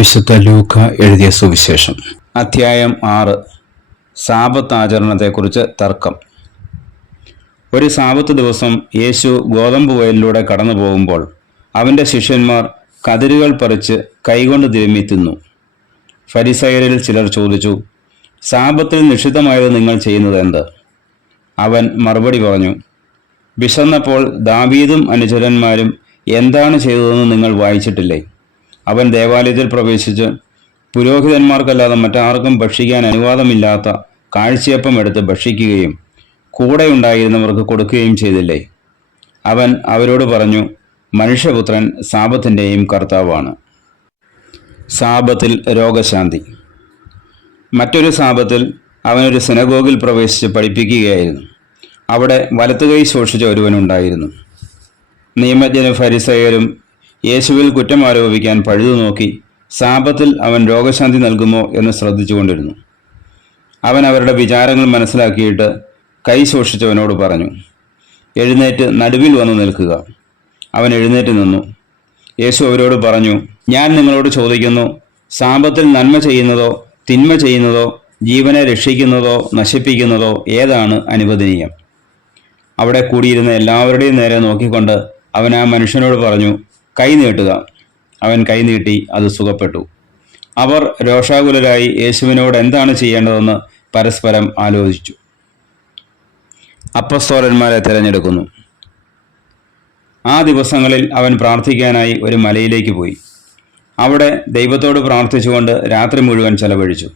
വിശുദ്ധ ലൂക്ക എഴുതിയ സുവിശേഷം അധ്യായം 6. സാബത്ത് ആചരണത്തെക്കുറിച്ച് തർക്കം. ഒരു സാബത്ത് ദിവസം യേശു ഗോതമ്പ് വയലിലൂടെ കടന്നു പോകുമ്പോൾ അവൻ്റെ ശിഷ്യന്മാർ കതിരുകൾ പറിച്ച് കൈകൊണ്ട് തിരുമ്മി തിന്നു. ഫരിസയരിൽ ചിലർ ചോദിച്ചു, സാബത്തിൽ നിഷിദ്ധമായത് നിങ്ങൾ ചെയ്യുന്നത് എന്ത്? അവൻ മറുപടി പറഞ്ഞു, വിശന്നപ്പോൾ ദാവീദും അനുചരന്മാരും എന്താണ് ചെയ്തതെന്ന് നിങ്ങൾ വായിച്ചിട്ടില്ലേ? അവൻ ദേവാലയത്തിൽ പ്രവേശിച്ച് പുരോഹിതന്മാർക്കല്ലാതെ മറ്റാർക്കും ഭക്ഷിക്കാൻ അനുവാദമില്ലാത്ത കാഴ്ചയപ്പം എടുത്ത് ഭക്ഷിക്കുകയും കൂടെ ഉണ്ടായിരുന്നവർക്ക് കൊടുക്കുകയും ചെയ്തില്ലേ? അവൻ അവരോട് പറഞ്ഞു, മനുഷ്യപുത്രൻ സാബത്തിൻ്റെയും കർത്താവാണ്. സാബത്തിൽ രോഗശാന്തി. മറ്റൊരു സാബത്തിൽ അവനൊരു സിനഗോഗിൽ പ്രവേശിച്ച് പഠിപ്പിക്കുകയായിരുന്നു. അവിടെ വലത്തുകൈ ശോഷിച്ച ഒരുവനുണ്ടായിരുന്നു. നിയമജ്ഞരും ഫരിസയരും യേശുവിൽ കുറ്റം ആരോപിക്കാൻ പഴുതു നോക്കി സാബത്തിൽ അവൻ രോഗശാന്തി നൽകുമോ എന്ന് ശ്രദ്ധിച്ചുകൊണ്ടിരുന്നു. അവൻ അവരുടെ വിചാരങ്ങൾ മനസ്സിലാക്കിയിട്ട് കൈ ശോഷിച്ചവനോട് പറഞ്ഞു, എഴുന്നേറ്റ് നടുവിൽ വന്ന് നിൽക്കുക. അവൻ എഴുന്നേറ്റ് നിന്നു. യേശു അവരോട് പറഞ്ഞു, ഞാൻ നിങ്ങളോട് ചോദിക്കുന്നു, സാബത്തിൽ നന്മ ചെയ്യുന്നതോ തിന്മ ചെയ്യുന്നതോ ജീവനെ രക്ഷിക്കുന്നതോ നശിപ്പിക്കുന്നതോ ഏതാണ് അനുവദനീയം? അവിടെ കൂടിയിരുന്ന എല്ലാവരുടെയും നേരെ നോക്കിക്കൊണ്ട് അവൻ ആ മനുഷ്യനോട് പറഞ്ഞു, കൈ നീട്ടുക. അവൻ കൈ നീട്ടി, അത് സുഖപ്പെട്ടു. അവർ രോഷാകുലരായി യേശുവിനോട് എന്താണ് ചെയ്യേണ്ടതെന്ന് പരസ്പരം ആലോചിച്ചു. അപ്പസ്തോലന്മാരെ തിരഞ്ഞെടുക്കുന്നു. ആ ദിവസങ്ങളിൽ അവൻ പ്രാർത്ഥിക്കാനായി ഒരു മലയിലേക്ക് പോയി. അവിടെ ദൈവത്തോട് പ്രാർത്ഥിച്ചുകൊണ്ട് രാത്രി മുഴുവൻ ചെലവഴിച്ചു.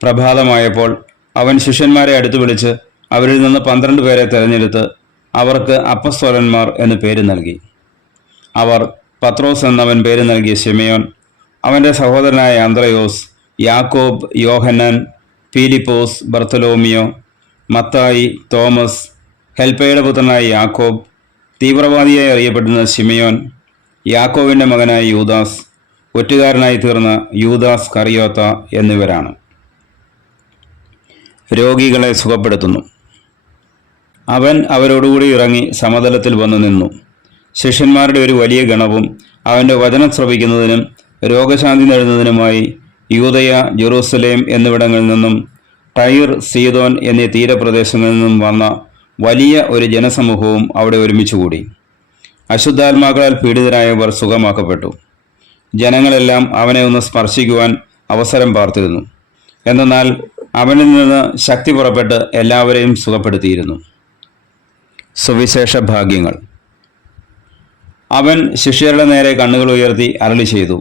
പ്രഭാതമായപ്പോൾ അവൻ ശിഷ്യന്മാരെ അടുത്ത് വിളിച്ച് അവരിൽ നിന്ന് 12 പേരെ തിരഞ്ഞെടുത്ത് അവർക്ക് അപ്പസ്തോലന്മാർ എന്ന് പേര് നൽകി. അവർ പത്രോസ് എന്നവൻ പേര് നൽകിയ ശിമയോൻ, അവൻ്റെ സഹോദരനായ അന്ത്രയോസ്, യാക്കോബ്, യോഹന്നാൻ, ഫിലിപ്പോസ്, ബർത്തലോമിയോ, മത്തായി, തോമസ്, ഹെൽപ്പയുടെ പുത്രനായ യാക്കോബ്, തീവ്രവാദിയായി അറിയപ്പെടുന്ന ശിമയോൻ, യാക്കോബിൻ്റെ മകനായ യൂദാസ്, ഒറ്റുകാരനായി തീർന്ന യൂദാസ് കറിയോത്ത എന്നിവരാണ്. രോഗികളെ സുഖപ്പെടുത്തുന്നു. അവൻ അവരോടുകൂടി ഇറങ്ങി സമതലത്തിൽ വന്നു നിന്നു. ശിഷ്യന്മാരുടെ ഒരു വലിയ ഗണവും അവൻ്റെ വചനം ശ്രവിക്കുന്നതിനും രോഗശാന്തി നേടുന്നതിനുമായി യൂദയ, ജെറൂസലേം എന്നിവിടങ്ങളിൽ നിന്നും ടൈർ, സീദോൻ എന്നീ തീരപ്രദേശങ്ങളിൽ നിന്നും വന്ന വലിയ ഒരു ജനസമൂഹവും അവിടെ ഒരുമിച്ചുകൂടി. അശുദ്ധാത്മാക്കളാൽ പീഡിതരായവർ സുഖമാക്കപ്പെട്ടു. ജനങ്ങളെല്ലാം അവനെ ഒന്ന് സ്പർശിക്കുവാൻ അവസരം പാർത്തിരുന്നു. എന്നാൽ അവനിൽ നിന്ന് ശക്തി പുറപ്പെട്ട് എല്ലാവരെയും സുഖപ്പെടുത്തിയിരുന്നു. സുവിശേഷ ഭാഗ്യങ്ങൾ. അവൻ ശിഷ്യരുടെ നേരെ കണ്ണുകൾ ഉയർത്തി അരുളി ചെയ്തു,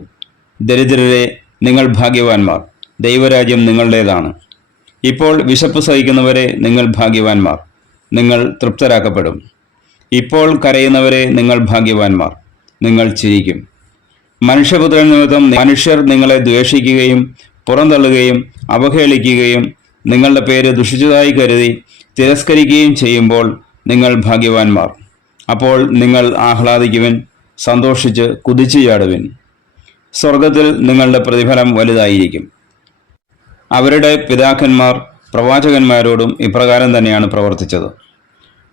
ദരിദ്രരെ, നിങ്ങൾ ഭാഗ്യവാന്മാർ, ദൈവരാജ്യം നിങ്ങളുടേതാണ്. ഇപ്പോൾ വിശപ്പ് സഹിക്കുന്നവരെ, നിങ്ങൾ ഭാഗ്യവാന്മാർ, നിങ്ങൾ തൃപ്തരാക്കപ്പെടും. ഇപ്പോൾ കരയുന്നവരെ, നിങ്ങൾ ഭാഗ്യവാന്മാർ, നിങ്ങൾ ചിരിക്കും. മനുഷ്യപുത്രൻ നിമിത്തം മനുഷ്യർ നിങ്ങളെ ദ്വേഷിക്കുകയും പുറന്തള്ളുകയും അവഹേളിക്കുകയും നിങ്ങളുടെ പേര് ദുഷിച്ചതായി കരുതി തിരസ്കരിക്കുകയും ചെയ്യുമ്പോൾ നിങ്ങൾ ഭാഗ്യവാന്മാർ. അപ്പോൾ നിങ്ങൾ ആഹ്ലാദിക്കുവിൻ, സന്തോഷിച്ച് കുതിച്ചു ചാടുവിൻ. സ്വർഗത്തിൽ നിങ്ങളുടെ പ്രതിഫലം വലുതായിരിക്കും. അവരുടെ പിതാക്കന്മാർ പ്രവാചകന്മാരോടും ഇപ്രകാരം തന്നെയാണ് പ്രവർത്തിച്ചത്.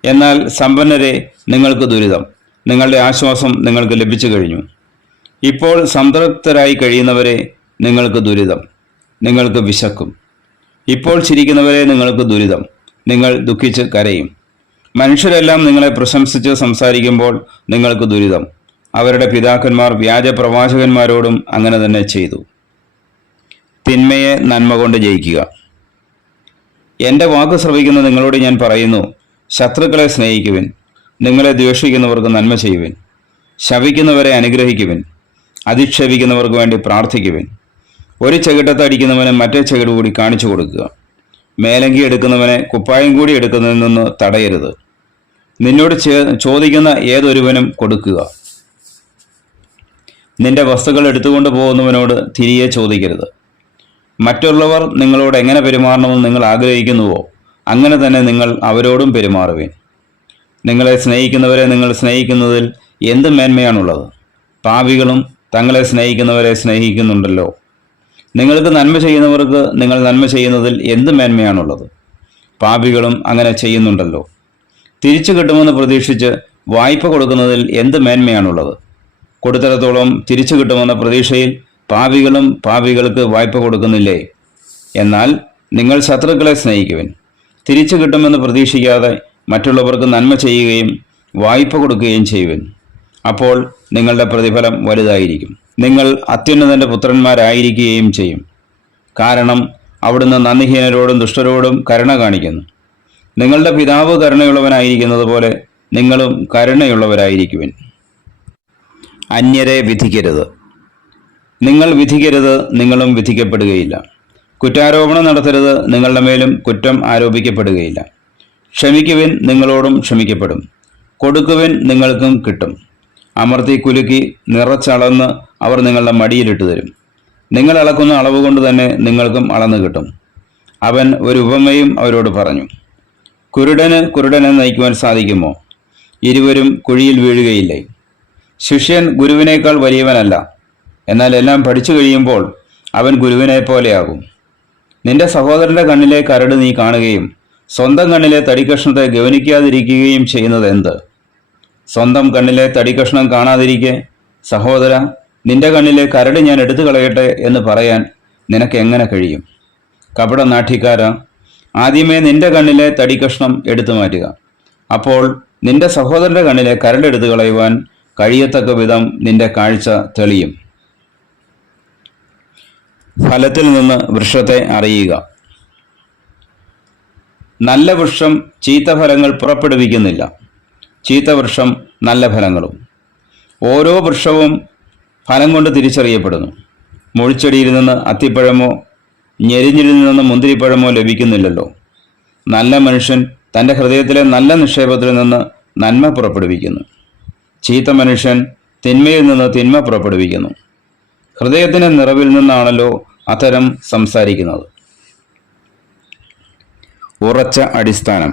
എന്നാൽ സമ്പന്നരെ, നിങ്ങൾക്ക് ദുരിതം, നിങ്ങളുടെ ആശ്വാസം നിങ്ങൾക്ക് ലഭിച്ചു കഴിഞ്ഞു. ഇപ്പോൾ സംതൃപ്തരായി കഴിയുന്നവരെ, നിങ്ങൾക്ക് ദുരിതം, നിങ്ങൾക്ക് വിശക്കും. ഇപ്പോൾ ചിരിക്കുന്നവരെ, നിങ്ങൾക്ക് ദുരിതം, നിങ്ങൾ ദുഃഖിച്ച് കരയും. മനുഷ്യരെല്ലാം നിങ്ങളെ പ്രശംസിച്ച് സംസാരിക്കുമ്പോൾ നിങ്ങൾക്ക് ദുരിതം. അവരുടെ പിതാക്കന്മാർ വ്യാജ പ്രവാചകന്മാരോടും അങ്ങനെ തന്നെ ചെയ്തു. തിന്മയെ നന്മ കൊണ്ട് ജയിക്കുക. എൻ്റെ വാക്ക് ശ്രവിക്കുന്ന നിങ്ങളോട് ഞാൻ പറയുന്നു, ശത്രുക്കളെ സ്നേഹിക്കുവിൻ, നിങ്ങളെ ദ്വേഷിക്കുന്നവർക്ക് നന്മ ചെയ്യുവിൻ, ശപിക്കുന്നവരെ അനുഗ്രഹിക്കുവിൻ, അധിക്ഷേപിക്കുന്നവർക്ക് വേണ്ടി പ്രാർത്ഥിക്കുവിൻ. ഒരു ചെകിട്ടത്തടിക്കുന്നവന് മറ്റേ ചെകിട് കൂടി കാണിച്ചു കൊടുക്കുക. മേലങ്കി എടുക്കുന്നവനെ കുപ്പായം കൂടി എടുക്കുന്നതിൽ നിന്ന് തടയരുത്. നിന്നോട് ചോദിക്കുന്ന ഏതൊരുവനും കൊടുക്കുക. നിന്റെ വസ്തുക്കൾ എടുത്തുകൊണ്ട് പോകുന്നവനോട് തിരികെ ചോദിക്കരുത്. മറ്റുള്ളവർ നിങ്ങളോട് എങ്ങനെ പെരുമാറണമെന്ന് നിങ്ങൾ ആഗ്രഹിക്കുന്നുവോ അങ്ങനെ തന്നെ നിങ്ങൾ അവരോടും പെരുമാറുവിൻ. നിങ്ങളെ സ്നേഹിക്കുന്നവരെ നിങ്ങൾ സ്നേഹിക്കുന്നതിൽ എന്ത് മേന്മയാണുള്ളത്? പാപികളും തങ്ങളെ സ്നേഹിക്കുന്നവരെ സ്നേഹിക്കുന്നുണ്ടല്ലോ. നിങ്ങൾക്ക് നന്മ ചെയ്യുന്നവർക്ക് നിങ്ങൾ നന്മ ചെയ്യുന്നതിൽ എന്ത് മേന്മയാണുള്ളത്? പാപികളും അങ്ങനെ ചെയ്യുന്നുണ്ടല്ലോ. തിരിച്ചു കിട്ടുമെന്ന് പ്രതീക്ഷിച്ച് വായ്പ കൊടുക്കുന്നതിൽ എന്ത് മേന്മയാണുള്ളത്? കൊടുത്തിടത്തോളം തിരിച്ചു കിട്ടുമെന്ന പ്രതീക്ഷയിൽ പാപികളും പാപികൾക്ക് വായ്പ കൊടുക്കുന്നില്ലേ? എന്നാൽ നിങ്ങൾ ശത്രുക്കളെ സ്നേഹിക്കുവിൻ. തിരിച്ചു കിട്ടുമെന്ന് പ്രതീക്ഷിക്കാതെ മറ്റുള്ളവർക്ക് നന്മ ചെയ്യുകയും വായ്പ കൊടുക്കുകയും ചെയ്യുവിൻ. അപ്പോൾ നിങ്ങളുടെ പ്രതിഫലം വലുതായിരിക്കും. നിങ്ങൾ അത്യുന്നതൻ്റെ പുത്രന്മാരായിരിക്കുകയും ചെയ്യും. കാരണം അവിടുന്ന് നന്ദിഹീനരോടും ദുഷ്ടരോടും കരുണ കാണിക്കുന്നു. നിങ്ങളുടെ പിതാവ് കരുണയുള്ളവനായിരിക്കുന്നത് പോലെ നിങ്ങളും കരുണയുള്ളവരായിരിക്കുവിൻ. അന്യരെ വിധിക്കരുത്. നിങ്ങൾ വിധിക്കരുത്, നിങ്ങളും വിധിക്കപ്പെടുകയില്ല. കുറ്റാരോപണം നടത്തരുത്, നിങ്ങളുടെ മേലും കുറ്റം ആരോപിക്കപ്പെടുകയില്ല. ക്ഷമിക്കുവിൻ, നിങ്ങളോടും ക്ഷമിക്കപ്പെടും. കൊടുക്കുവിൻ, നിങ്ങൾക്കും കിട്ടും. അമർത്തി കുലുക്കി നിറച്ചളന്ന് അവർ നിങ്ങളുടെ മടിയിലിട്ട് തരും. നിങ്ങൾ അളക്കുന്ന അളവ് കൊണ്ട് തന്നെ നിങ്ങൾക്കും അളന്നു കിട്ടും. അവൻ ഒരു ഉപമയും അവരോട് പറഞ്ഞു. കുരുടന് കുരുടനെ നയിക്കുവാൻ സാധിക്കുമോ? ഇരുവരും കുഴിയിൽ വീഴുകയില്ലേ? ശിഷ്യൻ ഗുരുവിനേക്കാൾ വലിയവനല്ല, എന്നാൽ എല്ലാം പഠിച്ചു കഴിയുമ്പോൾ അവൻ ഗുരുവിനെ പോലെയാകും. നിന്റെ സഹോദരന്റെ കണ്ണിലെ കരട് നീ കാണുകയും സ്വന്തം കണ്ണിലെ തടിക്കഷ്ണത്തെ ഗവനിക്കാതിരിക്കുകയും ചെയ്യുന്നത് എന്ത്? സ്വന്തം കണ്ണിലെ തടിക്കഷ്ണം കാണാതിരിക്കെ, സഹോദര, നിന്റെ കണ്ണിലെ കരട് ഞാൻ എടുത്തു കളയട്ടെ എന്ന് പറയാൻ നിനക്ക് എങ്ങനെ കഴിയും? കപട നാഠ്യക്കാരാ, ആദ്യമേ നിന്റെ കണ്ണിലെ തടിക്കഷ്ണം എടുത്തു മാറ്റുക. അപ്പോൾ നിന്റെ സഹോദരന്റെ കണ്ണിലെ കരടെടുത്തു കളയുവാൻ കഴിയത്തക്ക വിധം നിന്റെ കാഴ്ച തെളിയും. ഫലത്തിൽ നിന്ന് വൃക്ഷത്തെ അറിയുക. നല്ല വൃക്ഷം ചീത്ത ഫലങ്ങൾ പുറപ്പെടുവിക്കുന്നില്ല, ചീത്ത വൃക്ഷം നല്ല ഫലങ്ങളും. ഓരോ വൃക്ഷവും ഫലം കൊണ്ട് തിരിച്ചറിയപ്പെടുന്നു. മുൾച്ചെടിയിൽ നിന്ന് അത്തിപ്പഴമോ ഞെരിഞ്ഞിൽ നിന്ന് മുന്തിരിപ്പഴമോ ലഭിക്കുന്നില്ലല്ലോ. നല്ല മനുഷ്യൻ തൻ്റെ ഹൃദയത്തിലെ നല്ല നിക്ഷേപത്തിൽ നിന്ന് നന്മ പുറപ്പെടുവിക്കുന്നു. ചീത്ത മനുഷ്യൻ തിന്മയിൽ നിന്ന് തിന്മ പുറപ്പെടുവിക്കുന്നു. ഹൃദയത്തിൻ്റെ നിറവിൽ നിന്നാണല്ലോ അത്തരം സംസാരിക്കുന്നത്. ഉറച്ച അടിസ്ഥാനം.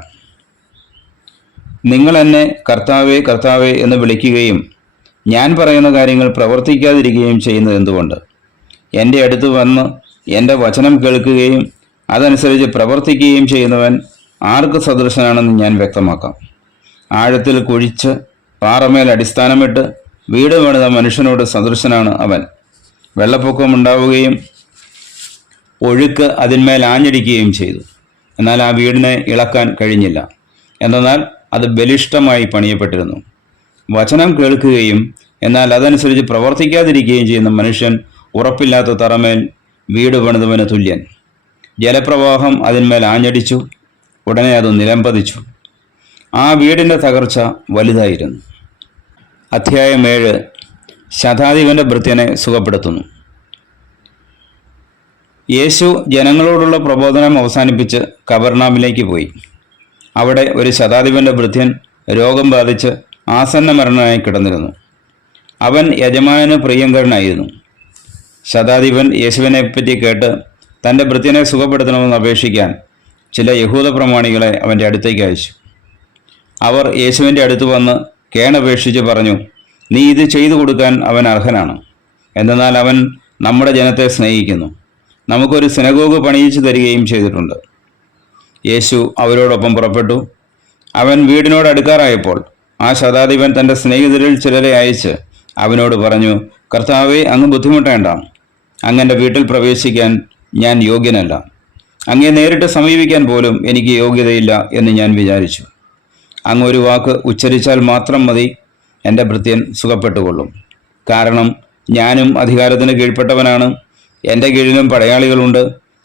നിങ്ങൾ എന്നെ കർത്താവേ കർത്താവേ എന്ന് വിളിക്കുകയും ഞാൻ പറയുന്ന കാര്യങ്ങൾ പ്രവർത്തിക്കാതിരിക്കുകയും ചെയ്യുന്നത് എന്തുകൊണ്ട്? എൻ്റെ അടുത്ത് വന്ന് എൻ്റെ വചനം കേൾക്കുകയും അതനുസരിച്ച് പ്രവർത്തിക്കുകയും ചെയ്യുന്നവൻ ആർക്ക് സദൃശനാണെന്ന് ഞാൻ വ്യക്തമാക്കാം. ആഴത്തിൽ കുഴിച്ച് പാറമേൽ അടിസ്ഥാനമിട്ട് വീട് പണിത മനുഷ്യനോട് സദൃശനാണ് അവൻ. വെള്ളപ്പൊക്കമുണ്ടാവുകയും ഒഴുക്ക് അതിന്മേൽ ആഞ്ഞടിക്കുകയും ചെയ്തു. എന്നാൽ ആ വീടിനെ ഇളക്കാൻ കഴിഞ്ഞില്ല. എന്നാൽ അത് ബലിഷ്ഠമായി പണിയപ്പെട്ടിരുന്നു. വചനം കേൾക്കുകയും എന്നാൽ അതനുസരിച്ച് പ്രവർത്തിക്കാതിരിക്കുകയും ചെയ്യുന്ന മനുഷ്യൻ ഉറപ്പില്ലാത്ത തറമേൽ വീട് പണിതവന് തുല്യൻ. ജലപ്രവാഹം അതിന്മേൽ ആഞ്ഞടിച്ചു, ഉടനെ അത് നിലംപതിച്ചു. ആ വീടിൻ്റെ തകർച്ച വലുതായിരുന്നു. അധ്യായം 7. ശതാധിപന്റെ ഭൃത്യനെ സുഖപ്പെടുത്തുന്നു. യേശു ജനങ്ങളോടുള്ള പ്രബോധനം അവസാനിപ്പിച്ച് കവർനാമിലേക്ക് പോയി. അവിടെ ഒരു ശതാധിപന്റെ ഭൃത്യൻ രോഗം ബാധിച്ച് ആസന്ന മരണനായി കിടന്നിരുന്നു. അവൻ യജമാനന് പ്രിയങ്കരനായിരുന്നു. ശതാധിപൻ യേശുവിനെപ്പറ്റി കേട്ട് തൻ്റെ ഭൃത്യനെ സുഖപ്പെടുത്തണമെന്ന് അപേക്ഷിക്കാൻ ചില യഹൂദ പ്രമാണികളെ അവൻ്റെ അടുത്തേക്ക് അയച്ചു. അവർ യേശുവിൻ്റെ അടുത്ത് വന്ന് കേണപേക്ഷിച്ച് പറഞ്ഞു, നീ ഇത് ചെയ്തു കൊടുക്കാൻ അവൻ അർഹനാണ്. എന്നാൽ അവൻ നമ്മുടെ ജനത്തെ സ്നേഹിക്കുന്നു, നമുക്കൊരു സിനഗോഗ് പണിയിച്ചു തരികയും ചെയ്തിട്ടുണ്ട്. യേശു അവരോടൊപ്പം പുറപ്പെട്ടു. അവൻ വീടിനോട് അടുക്കാറായപ്പോൾ ആ ശതാധിപൻ തൻ്റെ സ്നേഹിതരിൽ ചിലരെ അയച്ച് അവനോട് പറഞ്ഞു, കർത്താവേ, അങ്ങ് ബുദ്ധിമുട്ടേണ്ട. അങ്ങൻ്റെ വീട്ടിൽ പ്രവേശിക്കാൻ ഞാൻ യോഗ്യനല്ല. അങ്ങേ നേരിട്ട് സമീപിക്കാൻ പോലും എനിക്ക് യോഗ്യതയില്ല എന്ന് ഞാൻ വിചാരിച്ചു. അങ്ങ് ഒരു വാക്ക് ഉച്ചരിച്ചാൽ മാത്രം മതി, എൻ്റെ ഭൃത്യൻ സുഖപ്പെട്ടുകൊള്ളും. കാരണം ഞാനും അധികാരത്തിന് കീഴ്പ്പെട്ടവനാണ്. എൻ്റെ കീഴിലും പടയാളികളുണ്ട്.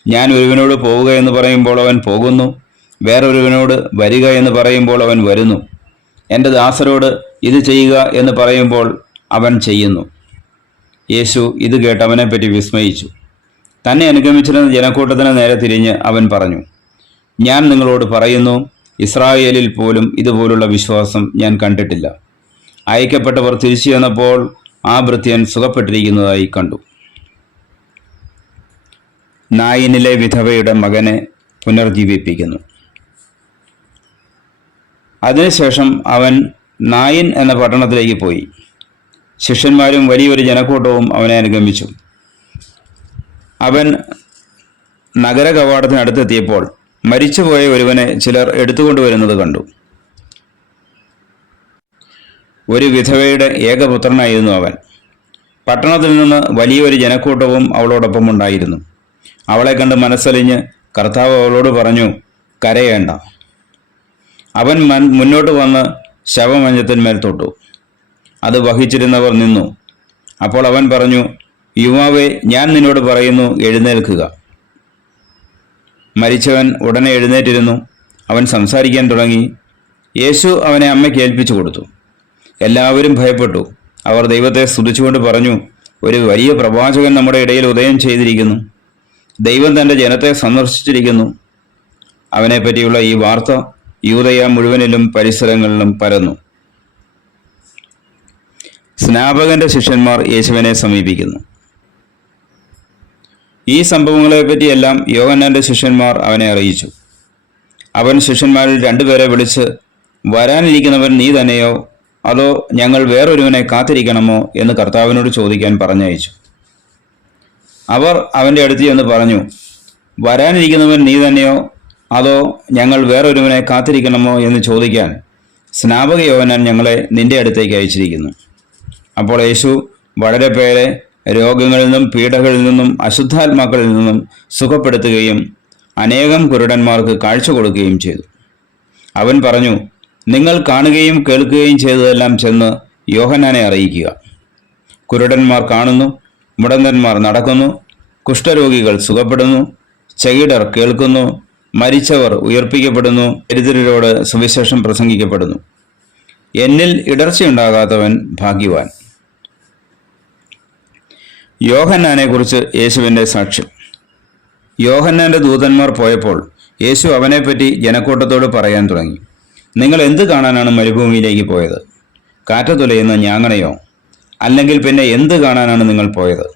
ഞാൻ ഒരുവനോട് പോവുക എന്ന് പറയുമ്പോൾ അവൻ പോകുന്നു, വേറൊരുവനോട് വരിക എന്ന് പറയുമ്പോൾ അവൻ വരുന്നു. എൻ്റെ ദാസരോട് ഇത് ചെയ്യുക എന്ന് പറയുമ്പോൾ അവൻ ചെയ്യുന്നു. യേശു ഇത് കേട്ട് അവനെപ്പറ്റി വിസ്മയിച്ചു. തന്നെ അനുഗമിച്ചിരുന്ന ജനക്കൂട്ടത്തിന് നേരെ തിരിഞ്ഞ് അവൻ പറഞ്ഞു, ഞാൻ നിങ്ങളോട് പറയുന്നു, ഇസ്രായേലിൽ പോലും ഇതുപോലുള്ള വിശ്വാസം ഞാൻ കണ്ടിട്ടില്ല. അയക്കപ്പെട്ടവർ തിരിച്ചു ചെന്നപ്പോൾ ആ ഭൃത്യൻ സുഖപ്പെട്ടിരിക്കുന്നതായി കണ്ടു. നായിനിലെ വിധവയുടെ മകനെ പുനർജീവിപ്പിക്കുന്നു. അതിനുശേഷം അവൻ നായിൻ എന്ന പട്ടണത്തിലേക്ക് പോയി. ശിഷ്യന്മാരും വലിയൊരു ജനക്കൂട്ടവും അവനെ അനുഗമിച്ചു. അവൻ നഗര കവാടത്തിനടുത്തെത്തിയപ്പോൾ മരിച്ചുപോയ ഒരുവനെ ചിലർ എടുത്തുകൊണ്ടുവരുന്നത് കണ്ടു. ഒരു വിധവയുടെ ഏകപുത്രനായിരുന്നു അവൻ. പട്ടണത്തിൽ നിന്ന് വലിയൊരു ജനക്കൂട്ടവും അവളോടൊപ്പം ഉണ്ടായിരുന്നു. അവളെ കണ്ട് മനസ്സലിഞ്ഞ് കർത്താവ് അവളോട് പറഞ്ഞു, കരയേണ്ട. അവൻ മുന്നോട്ട് വന്ന് ശവമഞ്ചത്തിന്മേൽ തൊട്ടു. അത് വഹിച്ചിരുന്നവർ നിന്നു. അപ്പോൾ അവൻ പറഞ്ഞു, യുവാവേ, ഞാൻ നിന്നോട് പറയുന്നു, എഴുന്നേൽക്കുക. മരിച്ചവൻ ഉടനെ എഴുന്നേറ്റിരുന്നു. അവൻ സംസാരിക്കാൻ തുടങ്ങി. യേശു അവനെ അമ്മയ്ക്ക് ഏൽപ്പിച്ചു കൊടുത്തു. എല്ലാവരും ഭയപ്പെട്ടു. അവർ ദൈവത്തെ സ്തുതിച്ചുകൊണ്ട് പറഞ്ഞു, ഒരു വലിയ പ്രവാചകൻ നമ്മുടെ ഇടയിൽ ഉദയം ചെയ്തിരിക്കുന്നു. ദൈവം തൻ്റെ ജനത്തെ സന്ദർശിച്ചിരിക്കുന്നു. അവനെപ്പറ്റിയുള്ള ഈ വാർത്ത യൂദയ മുഴുവനിലും പരിസരങ്ങളിലും പരന്നു. സ്നാപകന്റെ ശിഷ്യന്മാർ യേശുവിനെ സമീപിക്കുന്നു. ഈ സംഭവങ്ങളെപ്പറ്റിയെല്ലാം യോഹന്നാന്റെ ശിഷ്യന്മാർ അവനെ അറിയിച്ചു. അവൻ ശിഷ്യന്മാരിൽ രണ്ടുപേരെ വിളിച്ച്, വരാനിരിക്കുന്നവൻ നീ തന്നെയോ അതോ ഞങ്ങൾ വേറൊരുവനെ കാത്തിരിക്കണമോ എന്ന് കർത്താവിനോട് ചോദിക്കാൻ പറഞ്ഞയച്ചു. അവർ അവൻ്റെ അടുത്ത് ചെന്ന് പറഞ്ഞു, വരാനിരിക്കുന്നവൻ നീ തന്നെയോ അതോ ഞങ്ങൾ വേറൊരുവനെ കാത്തിരിക്കണമോ എന്ന് ചോദിക്കാൻ സ്നാപക യോഹന്നാൻ ഞങ്ങളെ നിന്റെ അടുത്തേക്ക് അയച്ചിരിക്കുന്നു. അപ്പോൾ യേശു വളരെ പേരെ രോഗങ്ങളിൽ നിന്നും പീഡകളിൽ നിന്നും അശുദ്ധാത്മാക്കളിൽ നിന്നും സുഖപ്പെടുത്തുകയും അനേകം കുരുടന്മാർക്ക് കാഴ്ച കൊടുക്കുകയും ചെയ്തു. അവൻ പറഞ്ഞു, നിങ്ങൾ കാണുകയും കേൾക്കുകയും ചെയ്തതെല്ലാം ചെന്ന് യോഹന്നാനെ അറിയിക്കുക. കുരുടന്മാർ കാണുന്നു, മുടന്തന്മാർ നടക്കുന്നു, കുഷ്ഠരോഗികൾ സുഖപ്പെടുന്നു, ചെകിടർ കേൾക്കുന്നു, മരിച്ചവർ ഉയർപ്പിക്കപ്പെടുന്നു, ദരിദ്രരോട് സുവിശേഷം പ്രസംഗിക്കപ്പെടുന്നു. എന്നിൽ ഇടർച്ചയുണ്ടാകാത്തവൻ ഭാഗ്യവാൻ. യോഹന്നാനെക്കുറിച്ച് യേശുവിൻ്റെ സാക്ഷ്യം. യോഹന്നാന്റെ ദൂതന്മാർ പോയപ്പോൾ യേശു അവനെപ്പറ്റി ജനക്കൂട്ടത്തോട് പറയാൻ തുടങ്ങി. നിങ്ങൾ എന്ത് കാണാനാണ് മരുഭൂമിയിലേക്ക് പോയത്? കാറ്റത്തുലയുന്ന ഞാങ്ങണയോ? അല്ലെങ്കിൽ പിന്നെ എന്ത് കാണാനാണ് നിങ്ങൾ പോയത്?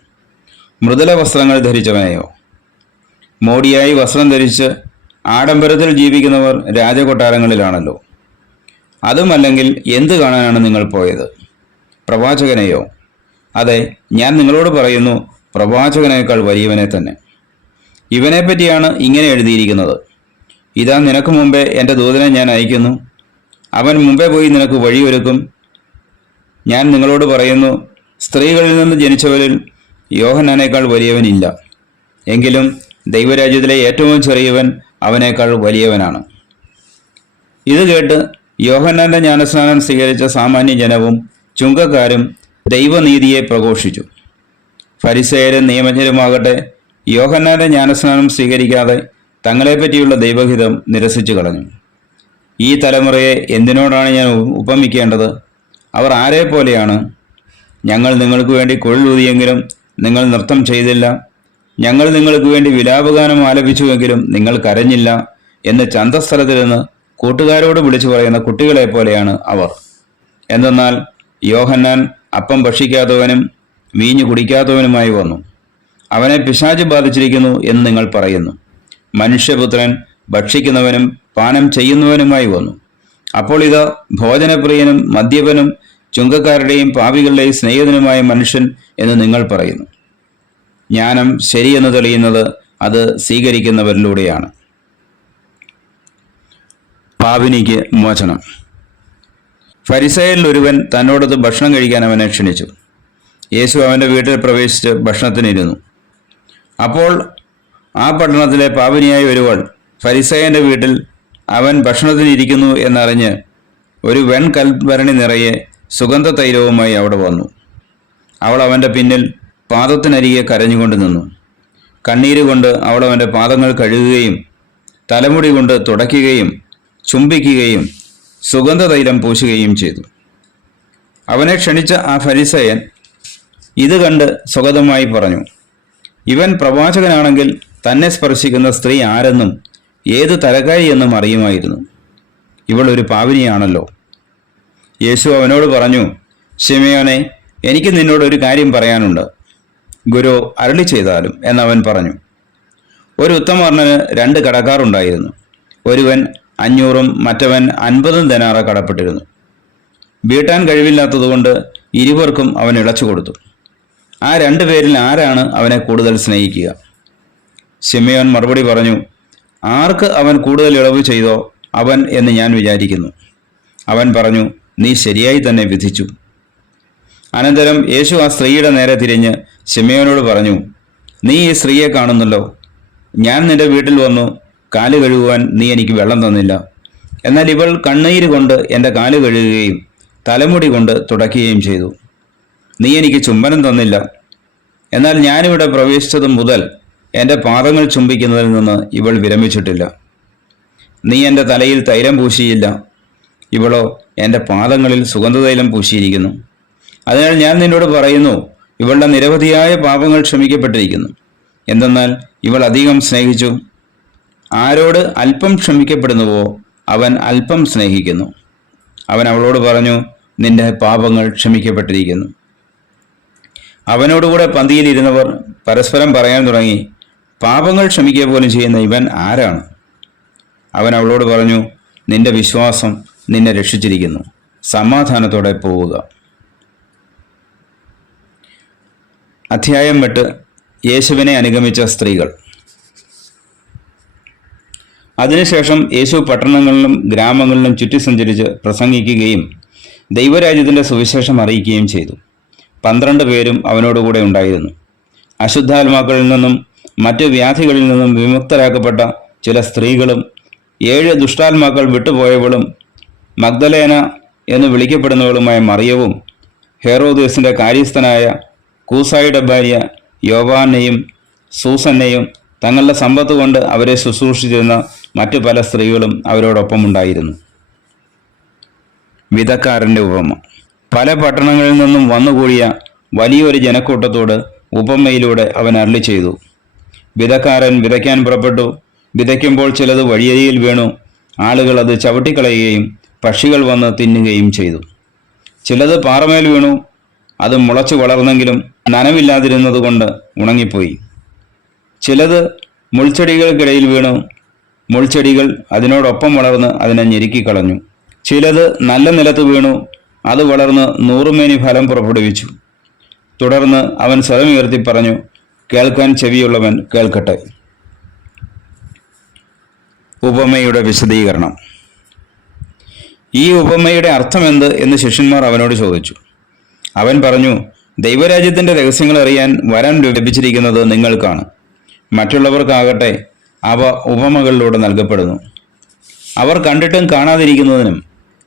മൃദുല വസ്ത്രങ്ങൾ ധരിച്ചവനെയോ? മോടിയായി വസ്ത്രം ധരിച്ച് ആഡംബരത്തിൽ ജീവിക്കുന്നവർ രാജകൊട്ടാരങ്ങളിലാണല്ലോ. അതുമല്ലെങ്കിൽ എന്ത് കാണാനാണ് നിങ്ങൾ പോയത്? പ്രവാചകനെയോ? അതെ, ഞാൻ നിങ്ങളോട് പറയുന്നു, പ്രവാചകനേക്കാൾ വലിയവനെ തന്നെ. ഇവനെപ്പറ്റിയാണ് ഇങ്ങനെ എഴുതിയിരിക്കുന്നത്, ഇതാ നിനക്ക് മുമ്പേ എൻ്റെ ദൂതനെ ഞാൻ അയക്കുന്നു. അവൻ മുമ്പേ പോയി നിനക്ക് വഴിയൊരുക്കും. ഞാൻ നിങ്ങളോട് പറയുന്നു, സ്ത്രീകളിൽ നിന്ന് ജനിച്ചവരിൽ യോഹന്നാനേക്കാൾ വലിയവനില്ല. എങ്കിലും ദൈവരാജ്യത്തിലെ ഏറ്റവും ചെറിയവൻ അവനേക്കാൾ വലിയവനാണ്. ഇത് കേട്ട് യോഹന്നാന്റെ ജ്ഞാനസ്നാനം സ്വീകരിച്ച സാമാന്യ ജനവും ചുങ്കക്കാരും ദൈവനീതിയെ പ്രഘോഷിച്ചു. ഫരിസേയരും നിയമജ്ഞരുമാകട്ടെ യോഹന്നാന്റെ ജ്ഞാനസ്നാനം സ്വീകരിക്കാതെ തങ്ങളെപ്പറ്റിയുള്ള ദൈവഹിതം നിരസിച്ചു കളഞ്ഞു. ഈ തലമുറയെ എന്തിനോടാണ് ഞാൻ ഉപമിക്കേണ്ടത്? അവർ ആരെ പോലെയാണ്? ഞങ്ങൾ നിങ്ങൾക്ക് വേണ്ടി കുഴലൂതിയെങ്കിലും നിങ്ങൾ നൃത്തം ചെയ്തില്ല. ഞങ്ങൾ നിങ്ങൾക്ക് വേണ്ടി വിലാപഗാനം ആലപിച്ചുവെങ്കിലും നിങ്ങൾ കരഞ്ഞില്ല എന്ന് ചന്തസ്ഥലത്തിൽ നിന്ന് കൂട്ടുകാരോട് വിളിച്ചു പറയുന്ന കുട്ടികളെ പോലെയാണ് അവർ. എന്തെന്നാൽ യോഹന്നാൻ അപ്പം ഭക്ഷിക്കാത്തവനും വീഞ്ഞു കുടിക്കാത്തവനുമായി വന്നു. അവനെ പിശാച് ബാധിച്ചിരിക്കുന്നു എന്ന് നിങ്ങൾ പറയുന്നു. മനുഷ്യപുത്രൻ ഭക്ഷിക്കുന്നവനും പാനം ചെയ്യുന്നവനുമായി വന്നു. അപ്പോൾ ഇത് ഭോജനപ്രിയനും മദ്യപനും ചുങ്കക്കാരുടെയും പാപികളുടെയും സ്നേഹിതനുമായ മനുഷ്യൻ എന്ന് നിങ്ങൾ പറയുന്നു. ജ്ഞാനം ശരിയെന്ന് തെളിയുന്നത് അത് സ്വീകരിക്കുന്നവരിലൂടെയാണ്. പാപിനിക്ക് മോചനം. ഫരിസയരിൽ ഒരുവൻ തന്നോടൊത്ത് ഭക്ഷണം കഴിക്കാൻ അവനെ ക്ഷണിച്ചു. യേശു അവൻ്റെ വീട്ടിൽ പ്രവേശിച്ച് ഭക്ഷണത്തിനിരുന്നു. അപ്പോൾ ആ പട്ടണത്തിലെ പാപിനിയായ ഒരുവൾ ഫരിസയൻ്റെ വീട്ടിൽ അവൻ ഭക്ഷണത്തിനിരിക്കുന്നു എന്നറിഞ്ഞ് ഒരു വെൺകൽഭരണി നിറയെ സുഗന്ധ തൈലവുമായി അവിടെ വന്നു. അവൾ അവൻ്റെ പിന്നിൽ പാദത്തിനരികെ കരഞ്ഞുകൊണ്ട് നിന്നു. കണ്ണീരുകൊണ്ട് അവൾ അവൻ്റെ പാദങ്ങൾ കഴുകുകയും തലമുടി കൊണ്ട് തുടയ്ക്കുകയും ചുംബിക്കുകയും സുഗന്ധ തൈലം പൂശുകയും ചെയ്തു. അവനെ ക്ഷണിച്ച ആ ഫരിസയൻ ഇത് കണ്ട് സ്വഗതമായി പറഞ്ഞു, ഇവൻ പ്രവാചകനാണെങ്കിൽ തന്നെ സ്പർശിക്കുന്ന സ്ത്രീ ആരെന്നും ഏത് തരക്കാരിയെന്നും അറിയുമായിരുന്നു. ഇവൾ ഒരു പാപിനിയാണല്ലോ. യേശു അവനോട് പറഞ്ഞു, ശിമയോനെ, എനിക്ക് നിന്നോട് ഒരു കാര്യം പറയാനുണ്ട്. ഗുരു അരുളി ചെയ്താലും എന്നവൻ പറഞ്ഞു. ഒരു ഉത്തമർണന് 2 കടക്കാർ ഉണ്ടായിരുന്നു. ഒരുവൻ 500 മറ്റവൻ 50 ദനാറ കടപ്പെട്ടിരുന്നു. വീട്ടാൻ കഴിവില്ലാത്തതുകൊണ്ട് ഇരുവർക്കും അവൻ ഇളച്ചു കൊടുത്തു. ആ 2 പേരിൽ ആരാണ് അവനെ കൂടുതൽ സ്നേഹിക്കുക? ശിമയോൻ മറുപടി പറഞ്ഞു, ആർക്ക് അവൻ കൂടുതൽ ഇളവ് ചെയ്തോ അവൻ എന്ന് ഞാൻ വിചാരിക്കുന്നു. അവൻ പറഞ്ഞു, നീ ശരിയായി തന്നെ വിധിച്ചു. അനന്തരം യേശു ആ സ്ത്രീയുടെ നേരെ തിരിഞ്ഞ് ശിമയോനോട് പറഞ്ഞു, നീ ഈ സ്ത്രീയെ കാണുന്നല്ലോ. ഞാൻ നിന്റെ വീട്ടിൽ വന്നു കാല് കഴുകുവാൻ നീ എനിക്ക് വെള്ളം തന്നില്ല. എന്നാൽ ഇവൾ കണ്ണീര് കൊണ്ട് എൻ്റെ കാല് കഴുകുകയും തലമുടി കൊണ്ട് തുടയ്ക്കുകയും ചെയ്തു. നീ എനിക്ക് ചുംബനം തന്നില്ല. എന്നാൽ ഞാനിവിടെ പ്രവേശിച്ചത് മുതൽ എൻ്റെ പാദങ്ങൾ ചുംബിക്കുന്നതിൽ നിന്ന് ഇവൾ വിരമിച്ചിട്ടില്ല. നീ എൻ്റെ തലയിൽ തൈലം പൂശിയില്ല, ഇവളോ എൻ്റെ പാദങ്ങളിൽ സുഗന്ധതൈലം പൂശിയിരിക്കുന്നു. അതിനാൽ ഞാൻ നിന്നോട് പറയുന്നു, ഇവളുടെ നിരവധിയായ പാപങ്ങൾ ക്ഷമിക്കപ്പെട്ടിരിക്കുന്നു. എന്തെന്നാൽ ഇവൾ അധികം സ്നേഹിച്ചു. ആരോട് അല്പം ക്ഷമിക്കപ്പെടുന്നുവോ അവൻ അല്പം സ്നേഹിക്കുന്നു. അവൻ അവളോട് പറഞ്ഞു, നിന്റെ പാപങ്ങൾ ക്ഷമിക്കപ്പെട്ടിരിക്കുന്നു. അവനോടുകൂടെ പന്തിയിലിരുന്നവർ പരസ്പരം പറയാൻ തുടങ്ങി, പാപങ്ങൾ ക്ഷമിക്കുക പോലും ചെയ്യുന്ന ഇവൻ ആരാണ്? അവൻ അവളോട് പറഞ്ഞു, നിന്റെ വിശ്വാസം നിന്നെ രക്ഷിച്ചിരിക്കുന്നു. സമാധാനത്തോടെ പോവുക. അധ്യായം 8. യേശുവിനെ അനുഗമിച്ച സ്ത്രീകൾ. അതിനുശേഷം യേശു പട്ടണങ്ങളിലും ഗ്രാമങ്ങളിലും ചുറ്റി സഞ്ചരിച്ച് പ്രസംഗിക്കുകയും ദൈവരാജ്യത്തിൻ്റെ സുവിശേഷം അറിയിക്കുകയും ചെയ്തു. 12 പേരും അവനോടുകൂടെ ഉണ്ടായിരുന്നു. അശുദ്ധാത്മാക്കളിൽ നിന്നും മറ്റു വ്യാധികളിൽ നിന്നും വിമുക്തരാക്കപ്പെട്ട ചില സ്ത്രീകളും 7 ദുഷ്ടാത്മാക്കൾ വിട്ടുപോയവളും മഗ്ദലേന എന്ന് വിളിക്കപ്പെടുന്നവളുമായ മറിയവും ഹെറോദേസിൻ്റെ കാര്യസ്ഥനായ കൂസായുടെ ഭാര്യ യോവാനെയും സൂസന്നെയും തങ്ങളുടെ സമ്പത്ത് കൊണ്ട് അവരെ ശുശ്രൂഷിച്ചിരുന്ന മറ്റു പല സ്ത്രീകളും അവരോടൊപ്പമുണ്ടായിരുന്നു. വിതക്കാരൻ്റെ ഉപമ. പല പട്ടണങ്ങളിൽ നിന്നും വന്നുകൂടിയ വലിയൊരു ജനക്കൂട്ടത്തോട് ഉപമയിലൂടെ അവൻ അരുളി ചെയ്തു. വിതക്കാരൻ വിതയ്ക്കാൻ പുറപ്പെട്ടു. വിതയ്ക്കുമ്പോൾ ചിലത് വഴിയരിയിൽ വീണു. ആളുകൾ അത് ചവിട്ടിക്കളയുകയും പക്ഷികൾ വന്ന് തിന്നുകയും ചെയ്തു. ചിലത് പാറമേൽ വീണു. അത് മുളച്ചു വളർന്നെങ്കിലും നനവില്ലാതിരുന്നതുകൊണ്ട് ഉണങ്ങിപ്പോയി. ചിലത് മുൾച്ചെടികൾക്കിടയിൽ വീണു. മുൾച്ചെടികൾ അതിനോടൊപ്പം വളർന്ന് അതിനെ ഞെരുക്കിക്കളഞ്ഞു. ചിലത് നല്ല നിലത്ത് വീണു. അത് വളർന്ന് 100 മേനി ഫലം പുറപ്പെടുവിച്ചു. തുടർന്ന് അവൻ സ്വരമുയർത്തി പറഞ്ഞു, കേൾക്കാൻ ചെവിയുള്ളവൻ കേൾക്കട്ടെ. ഉപമയുടെ വിശദീകരണം. ഈ ഉപമയുടെ അർത്ഥമെന്ത് എന്ന് ശിഷ്യന്മാർ അവനോട് ചോദിച്ചു. അവൻ പറഞ്ഞു, ദൈവരാജ്യത്തിൻ്റെ രഹസ്യങ്ങൾ അറിയാൻ വരം ലഭിച്ചിരിക്കുന്നത് നിങ്ങൾക്കാണ്. മറ്റുള്ളവർക്കാകട്ടെ അവ ഉപമകളിലൂടെ നൽകപ്പെടുന്നു. അവർ കണ്ടിട്ടും കാണാതിരിക്കുന്നതിനും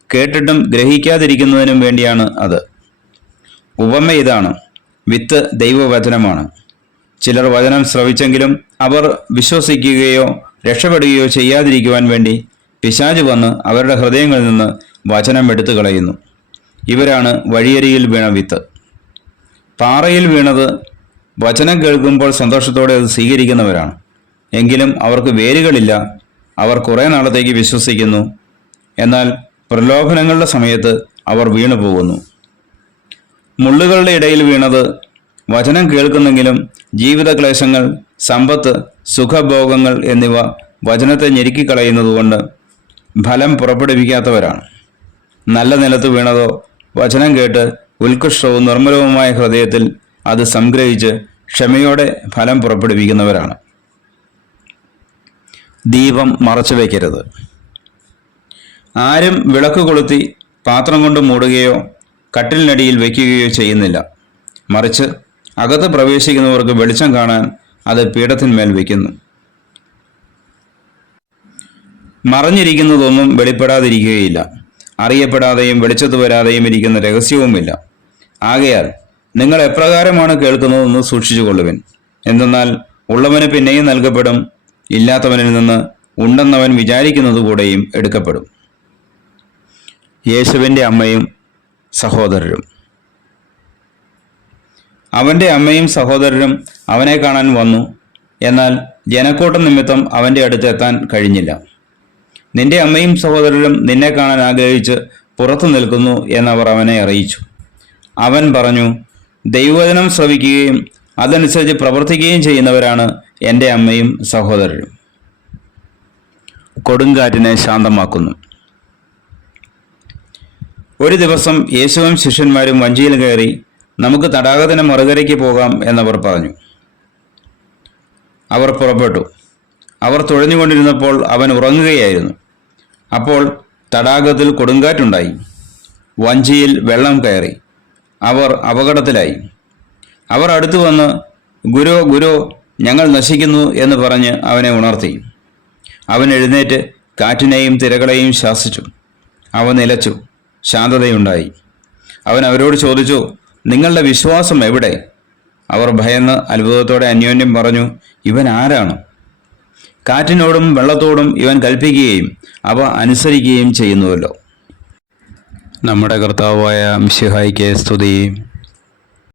കേട്ടിട്ടും ഗ്രഹിക്കാതിരിക്കുന്നതിനും വേണ്ടിയാണ് അത്. ഉപമ ഇതാണ്: വിത്ത് ദൈവവചനമാണ്. ചിലർ വചനം ശ്രവിച്ചെങ്കിലും അവർ വിശ്വസിക്കുകയോ രക്ഷപ്പെടുകയോ ചെയ്യാതിരിക്കുവാൻ വേണ്ടി പിശാച് വന്ന് അവരുടെ ഹൃദയങ്ങളിൽ നിന്ന് വചനം എടുത്തു കളയുന്നു. ഇവരാണ് വഴിയരികിൽ വീണ വിത്ത്. പാറയിൽ വീണത് വചനം കേൾക്കുമ്പോൾ സന്തോഷത്തോടെ അത് സ്വീകരിക്കുന്നവരാണ്. എങ്കിലും അവർക്ക് വേരുകളില്ല. അവർ കുറേ നാളത്തേക്ക് വിശ്വസിക്കുന്നു. എന്നാൽ പ്രലോഭനങ്ങളുടെ സമയത്ത് അവർ വീണു പോകുന്നു. മുള്ളുകളുടെ ഇടയിൽ വീണത് വചനം കേൾക്കുന്നെങ്കിലും ജീവിതക്ലേശങ്ങൾ, സമ്പത്ത്, സുഖഭോഗങ്ങൾ എന്നിവ വചനത്തെ ഞെരുക്കിക്കളയുന്നതുകൊണ്ട് ഫലം പുറപ്പെടുവിക്കാത്തവരാണ്. നല്ല നിലത്ത് വീണതോ വചനം കേട്ട് ഉത്കൃഷ്ടവും നിർമ്മലവുമായ ഹൃദയത്തിൽ അത് സംഗ്രഹിച്ച് ക്ഷമയോടെ ഫലം പുറപ്പെടുവിക്കുന്നവരാണ്. ദീപം മറച്ചു വയ്ക്കരുത്. ആരും വിളക്ക് കൊളുത്തി പാത്രം കൊണ്ട് മൂടുകയോ കട്ടിലിനടിയിൽ വയ്ക്കുകയോ ചെയ്യുന്നില്ല. മറിച്ച് അകത്ത് പ്രവേശിക്കുന്നവർക്ക് വെളിച്ചം കാണാൻ അത് പീഠത്തിന്മേൽ വയ്ക്കുന്നു. മറഞ്ഞിരിക്കുന്നതൊന്നും വെളിപ്പെടാതിരിക്കുകയില്ല. അറിയപ്പെടാതെയും വെളിച്ചത്ത് വരാതെയും ഇരിക്കുന്ന രഹസ്യവുമില്ല. ആകയാൽ നിങ്ങൾ എപ്രകാരമാണ് കേൾക്കുന്നതെന്ന് സൂക്ഷിച്ചുകൊള്ളുവിൻ. എന്തെന്നാൽ ഉള്ളവന് പിന്നെയും നൽകപ്പെടും, ഇല്ലാത്തവനിൽ നിന്ന് ഉണ്ടെന്നവൻ വിചാരിക്കുന്നത് കൂടെയും എടുക്കപ്പെടും. യേശുവിൻ്റെ അമ്മയും സഹോദരരും. അവൻ്റെ അമ്മയും സഹോദരരും അവനെ കാണാൻ വന്നു. എന്നാൽ ജനക്കൂട്ടം നിമിത്തം അവൻ്റെ അടുത്ത് എത്താൻ കഴിഞ്ഞില്ല. നിന്റെ അമ്മയും സഹോദരരും നിന്നെ കാണാൻ ആഗ്രഹിച്ച് പുറത്തു നിൽക്കുന്നു എന്നവർ അവനെ അറിയിച്ചു. അവൻ പറഞ്ഞു, ദൈവവചനം ശ്രവിക്കുകയും അതനുസരിച്ച് പ്രവർത്തിക്കുകയും ചെയ്യുന്നവരാണ് എൻ്റെ അമ്മയും സഹോദരരും. കൊടുങ്കാറ്റിനെ ശാന്തമാക്കുന്നു. ഒരു ദിവസം യേശുവും ശിഷ്യന്മാരും വഞ്ചിയിൽ കയറി നമുക്ക് തടാകത്തിന് മറുകരയ്ക്ക് പോകാം എന്നവർ പറഞ്ഞു. അവർ പുറപ്പെട്ടു. അവർ തുഴഞ്ഞുകൊണ്ടിരുന്നപ്പോൾ അവൻ ഉറങ്ങുകയായിരുന്നു. അപ്പോൾ തടാകത്തിൽ കൊടുങ്കാറ്റുണ്ടായി. വഞ്ചിയിൽ വെള്ളം കയറി. അവർ അപകടത്തിലായി. അവർ അടുത്തു വന്ന്, ഗുരു ഗുരു, ഞങ്ങൾ നശിക്കുന്നു എന്ന് പറഞ്ഞ് അവനെ ഉണർത്തി. അവൻ എഴുന്നേറ്റ് കാറ്റിനെയും തിരകളെയും ശാസിച്ചു. അവ നിലച്ചു, ശാന്തതയുണ്ടായി. അവൻ അവരോട് ചോദിച്ചു, നിങ്ങളുടെ വിശ്വാസം എവിടെ? അവർ ഭയന്ന് അത്ഭുതത്തോടെ അന്യോന്യം പറഞ്ഞു, ഇവൻ ആരാണ്? കാറ്റിനോടും വെള്ളത്തോടും ഇവൻ കൽപ്പിക്കുകയും അവ അനുസരിക്കുകയും ചെയ്യുന്നുവല്ലോ. നമ്മുടെ കർത്താവായ മിശിഹായിക്ക് സ്തുതി.